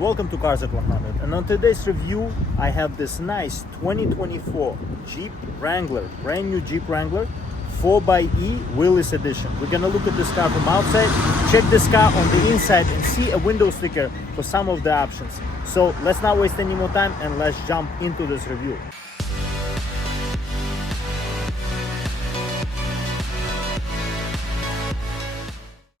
Welcome to Cars at 100, and on today's review I have this nice 2024 Jeep Wrangler, brand new Jeep Wrangler 4xe Willys edition. We're gonna look at this car from outside, check this car on the inside and see a window sticker for some of the options. So let's not waste any more time and let's jump into this review.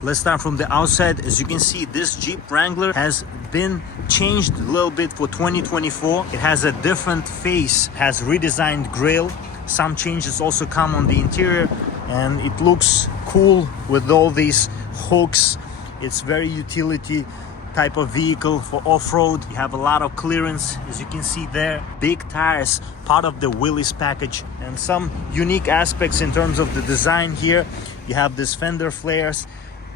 Let's start from the outside. As you can see, this Jeep Wrangler has been changed a little bit for 2024. It has a different face, has redesigned grille. Some changes also come on the interior and it looks cool with all these hooks. It's very utility type of vehicle for off-road. You have a lot of clearance, as you can see there. Big tires, part of the Willys package, and some unique aspects in terms of the design here. You have these fender flares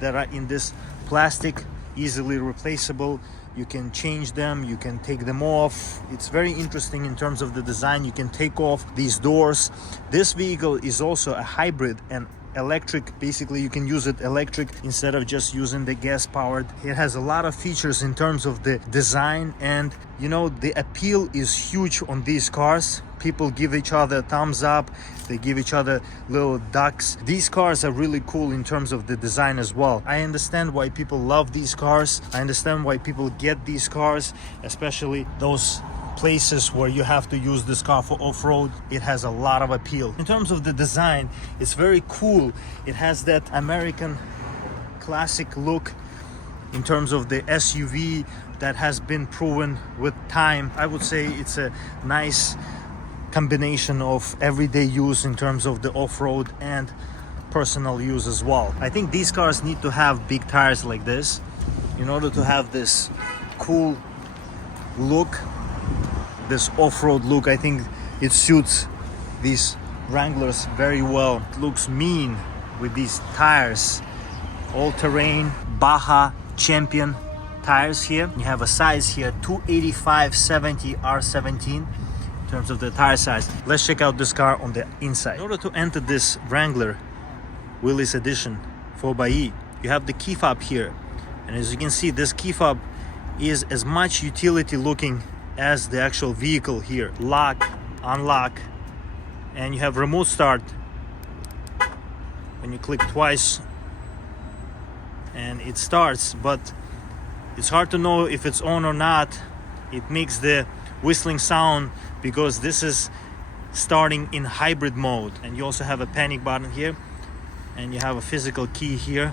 that are in this plastic, easily replaceable. You can change them, you can take them off. It's very interesting in terms of the design. You can take off these doors. This vehicle is also a hybrid and electric. Basically you can use it electric instead of just using the gas powered. It has a lot of features in terms of the design, and you know, the appeal is huge on these cars. People give each other a thumbs up, they give each other little ducks. These cars are really cool in terms of the design as well. I understand why people love these cars. I understand why people get these cars, especially those places where you have to use this car for off-road. It has a lot of appeal. In terms of the design, it's very cool. It has that American classic look in terms of the SUV that has been proven with time. I would say it's a nice combination of everyday use in terms of the off-road and personal use as well. I think these cars need to have big tires like this in order to have this cool look, this off-road look. I think it suits these Wranglers very well. It looks mean with these tires, all-terrain Baja Champion tires here. You have a size here 285/70 R17 in terms of the tire size. Let's check out this car on the inside. In order to enter this Wrangler Willys edition 4xe, you have the key fob here, and as you can see, this key fob is as much utility looking as the actual vehicle here. Lock, unlock, and you have remote start when you click twice and it starts, but it's hard to know if it's on or not. It makes the whistling sound because this is starting in hybrid mode. And you also have a panic button here, and you have a physical key here.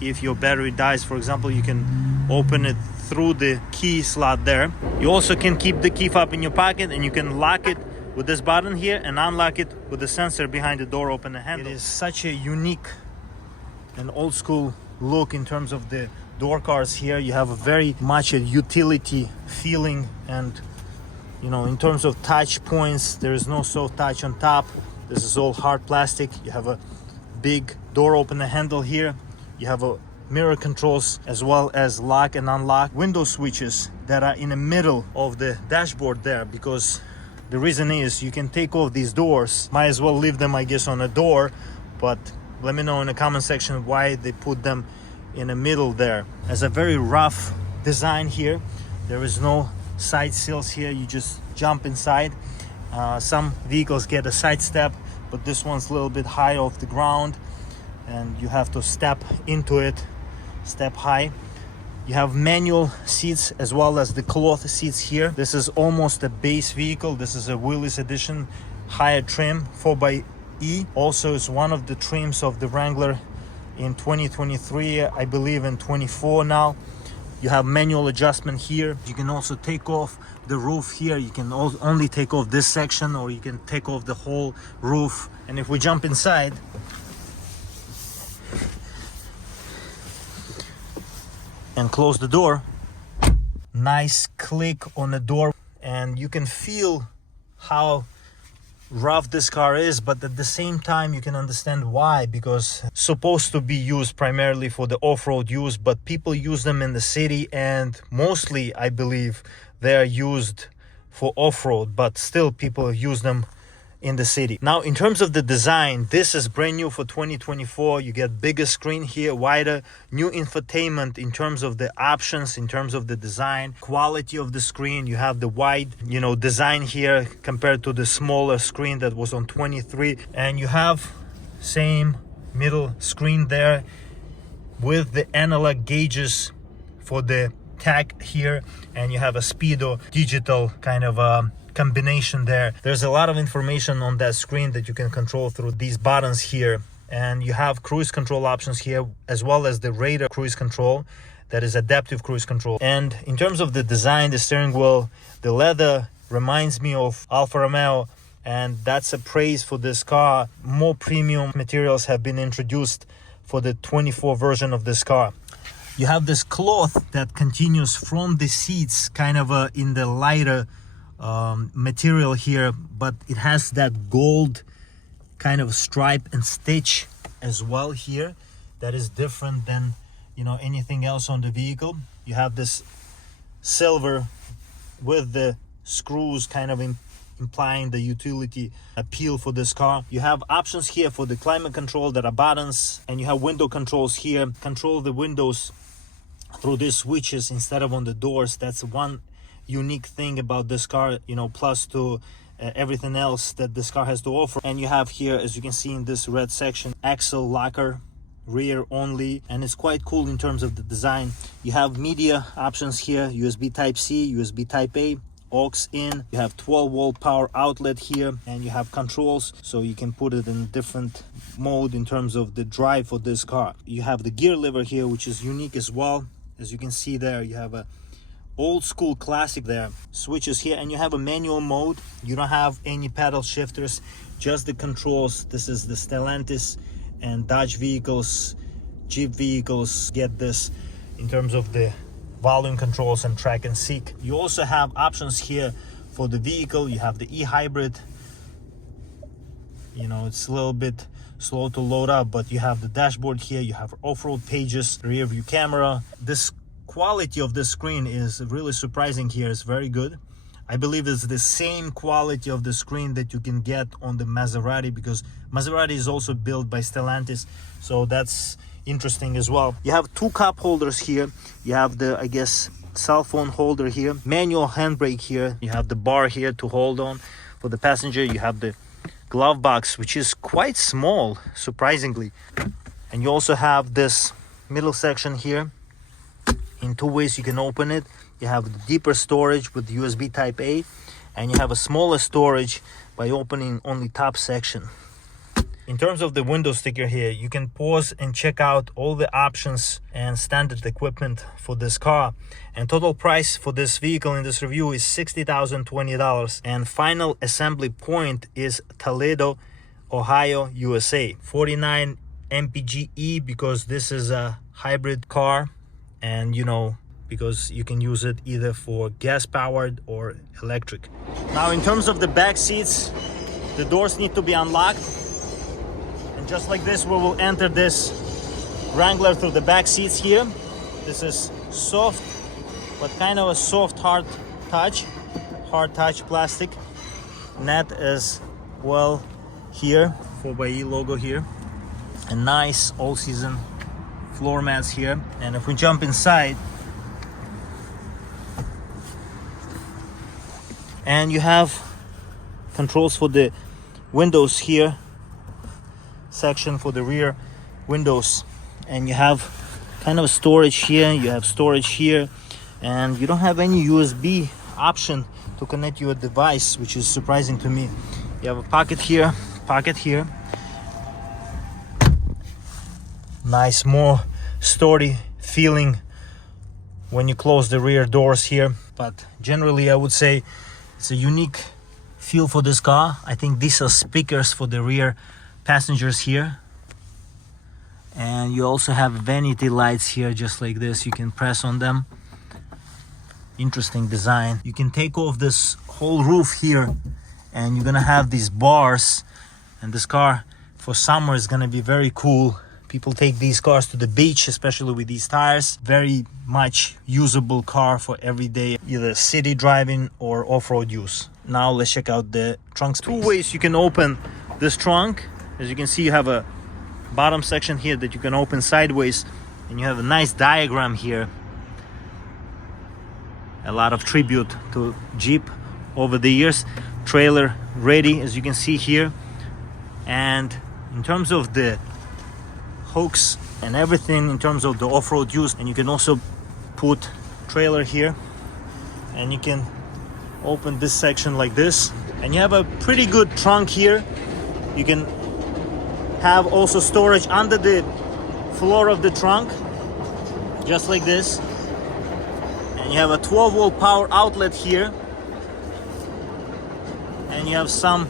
If your battery dies, for example, you can open it through the key slot there. You also can keep the key fob in your pocket, and you can lock it with this button here and unlock it with the sensor behind the door opener handle. It is such a unique and old school look in terms of the door cars here. You have a very much a utility feeling, and you know, in terms of touch points, there is no soft touch on top. This is all hard plastic. You have a big door opener handle here. You have a mirror controls as well as lock and unlock. Window switches that are in the middle of the dashboard there, because the reason is you can take off these doors. Might as well leave them, I guess, on a door, but let me know in the comment section why they put them in the middle there. As a very rough design here, there is no side sills here. You just jump inside. Some vehicles get a side step, but this one's a little bit high off the ground and you have to step into it, step high. You have manual seats as well as the cloth seats here. This is almost a base vehicle. This is a Willys edition, higher trim 4xe. Also is one of the trims of the Wrangler in 2023, I believe in 24 now. You have manual adjustment here. You can also take off the roof here. You can only take off this section, or you can take off the whole roof. And if we jump inside, and close the door, nice click on the door, and you can feel how rough this car is, but at the same time you can understand why, because it's supposed to be used primarily for the off-road use, but people use them in the city, and mostly I believe they are used for off-road, but still people use them in the city. Now, in terms of the design, this is brand new for 2024. You get bigger screen here, wider, new infotainment in terms of the options, in terms of the design, quality of the screen. You have the wide, design here compared to the smaller screen that was on 23. And you have same middle screen there with the analog gauges for the tach here, and you have a speedo digital kind of combination there. There's a lot of information on that screen that you can control through these buttons here, and you have cruise control options here, as well as the radar cruise control, that is adaptive cruise control. And in terms of the design, the steering wheel, the leather reminds me of Alfa Romeo, and that's a praise for this car. More premium materials have been introduced for the 24 version of this car. You have this cloth that continues from the seats, kind of in the lighter material here, but it has that gold kind of stripe and stitch as well here that is different than anything else on the vehicle. You have this silver with the screws kind of implying the utility appeal for this car. You have options here for the climate control that are buttons, and you have window controls here. Control the windows through these switches instead of on the doors. That's one unique thing about this car, plus to everything else that this car has to offer. And you have here, as you can see in this red section, axle locker, rear only, and it's quite cool in terms of the design. You have media options here, USB type C, USB type A, aux in. You have 12-volt power outlet here, and you have controls, so you can put it in different mode in terms of the drive for this car. You have the gear lever here, which is unique as well. As you can see there, you have a old school classic there, switches here, and you have a manual mode. You don't have any paddle shifters, just the controls. This is the Stellantis and Dodge vehicles, Jeep vehicles get this in terms of the volume controls and track and seek. You also have options here for the vehicle. You have the e-hybrid, it's a little bit slow to load up, but you have the dashboard here. You have off-road pages, rear view camera. This quality of the screen is really surprising here. It's very good. I believe it's the same quality of the screen that you can get on the Maserati, because Maserati is also built by Stellantis, so that's interesting as well. You have two cup holders here. You have the, I guess, cell phone holder here, manual handbrake here. You have the bar here to hold on for the passenger. You have the glove box, which is quite small, surprisingly. And you also have this middle section here. In two ways you can open it. You have the deeper storage with USB type A, and you have a smaller storage by opening only top section. In terms of the window sticker here, you can pause and check out all the options and standard equipment for this car. And total price for this vehicle in this review is $60,020. And final assembly point is Toledo, Ohio, USA. 49 mpge, because this is a hybrid car, and because you can use it either for gas powered or electric. Now, in terms of the back seats, the doors need to be unlocked, and just like this, we will enter this Wrangler through the back seats here. This is soft, but kind of a soft hard touch plastic. Net as well here, 4xe logo here, and nice all season floor mats here. And if we jump inside, and you have controls for the windows here, section for the rear windows, and you have kind of storage here, you have storage here, and you don't have any USB option to connect your device, which is surprising to me. You have a pocket here, nice, more sturdy feeling when you close the rear doors here. But generally I would say it's a unique feel for this car. I think these are speakers for the rear passengers here, and you also have vanity lights here, just like this. You can press on them. Interesting design. You can take off this whole roof here, and you're gonna have these bars, and this car for summer is gonna be very cool People take these cars to the beach, especially with these tires. Very much usable car for everyday either city driving or off-road use. Now let's check out the trunk space. Two ways you can open this trunk. As you can see, you have a bottom section here that you can open sideways, and you have a nice diagram here. A lot of tribute to Jeep over the years. Trailer ready, as you can see here. And in terms of the hooks and everything, in terms of the off-road use, and you can also put trailer here, and you can open this section like this, and you have a pretty good trunk here. You can have also storage under the floor of the trunk, just like this. And you have a 12-volt power outlet here, and you have some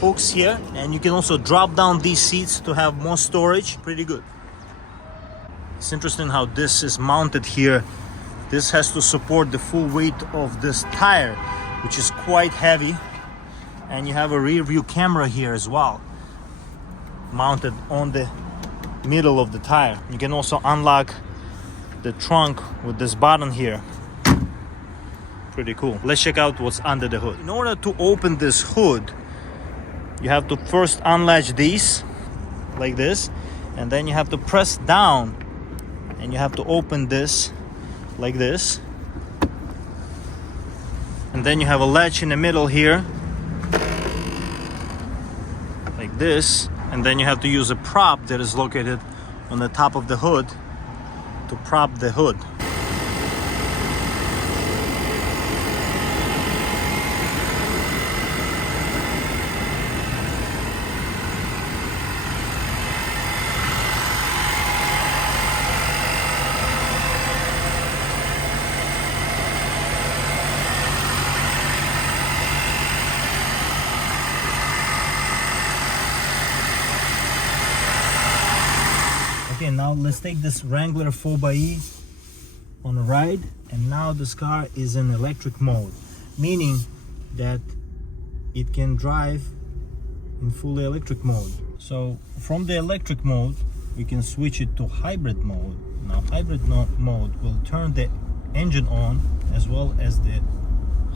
hooks here, and you can also drop down these seats to have more storage. Pretty good. It's interesting how this is mounted here. This has to support the full weight of this tire, which is quite heavy. And you have a rear view camera here as well, mounted on the middle of the tire. You can also unlock the trunk with this button here. Pretty cool. Let's check out what's under the hood. In order to open this hood, you have to first unlatch these like this, and then you have to press down, and you have to open this like this, and then you have a latch in the middle here like this, and then you have to use a prop that is located on the top of the hood to prop the hood. Okay, now let's take this Wrangler 4xe on a ride, and now this car is in electric mode, meaning that it can drive in fully electric mode. So from the electric mode we can switch it to hybrid mode. Now hybrid mode will turn the engine on as well as the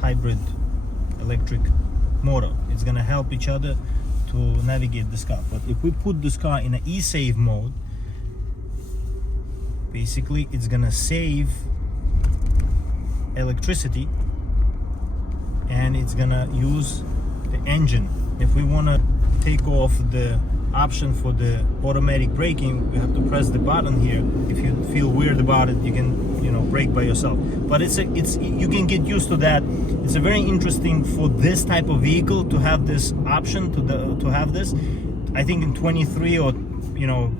hybrid electric motor. It's gonna help each other to navigate this car. But if we put this car in an e-save mode, basically it's gonna save electricity and it's gonna use the engine. If we want to take off the option for the automatic braking, we have to press the button here. If you feel weird about it, you can, you know, brake by yourself. But it's you can get used to that. It's a very interesting for this type of vehicle to have this option to have this. I think in 23 or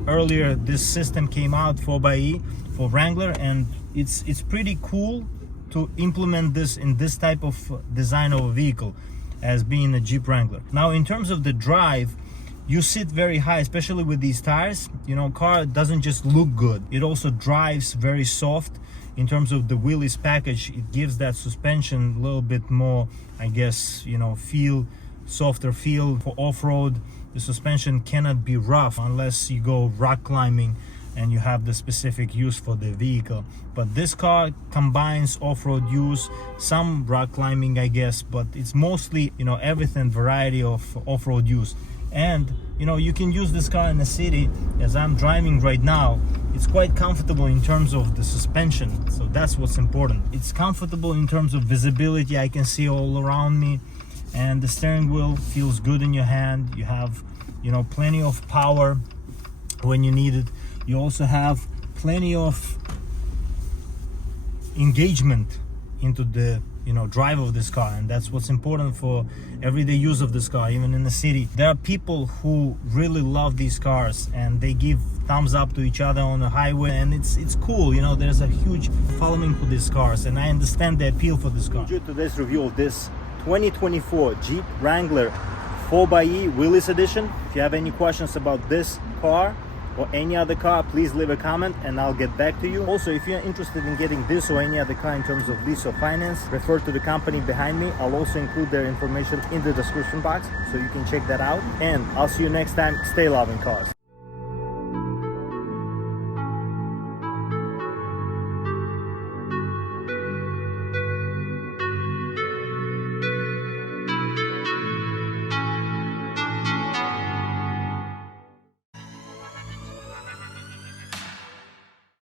earlier this system came out 4xe for Wrangler, and it's pretty cool to implement this in this type of design of a vehicle as being a Jeep Wrangler. Now in terms of the drive, you sit very high, especially with these tires. Car doesn't just look good, it also drives very soft. In terms of the Willys package, it gives that suspension a little bit more, I guess, feel, softer feel for off-road. The suspension cannot be rough unless you go rock climbing and you have the specific use for the vehicle. But this car combines off-road use, some rock climbing, I guess, but it's mostly, everything, variety of off-road use. And you can use this car in the city, as I'm driving right now. It's quite comfortable in terms of the suspension, so that's what's important. It's comfortable in terms of visibility. I can see all around me, and the steering wheel feels good in your hand. You have plenty of power when you need it. You also have plenty of engagement into the drive of this car, and that's what's important for everyday use of this car, even in the city. There are people who really love these cars and they give thumbs up to each other on the highway, and it's cool. There's a huge following for these cars, and I understand the appeal for this car. Enjoyed today's review of this 2024 Jeep Wrangler 4xe Willys edition. If you have any questions about this car or any other car, please leave a comment and I'll get back to you. Also, if you're interested in getting this or any other car in terms of lease or finance, refer to the company behind me. I'll also include their information in the description box so you can check that out. And I'll see you next time. Stay loving cars.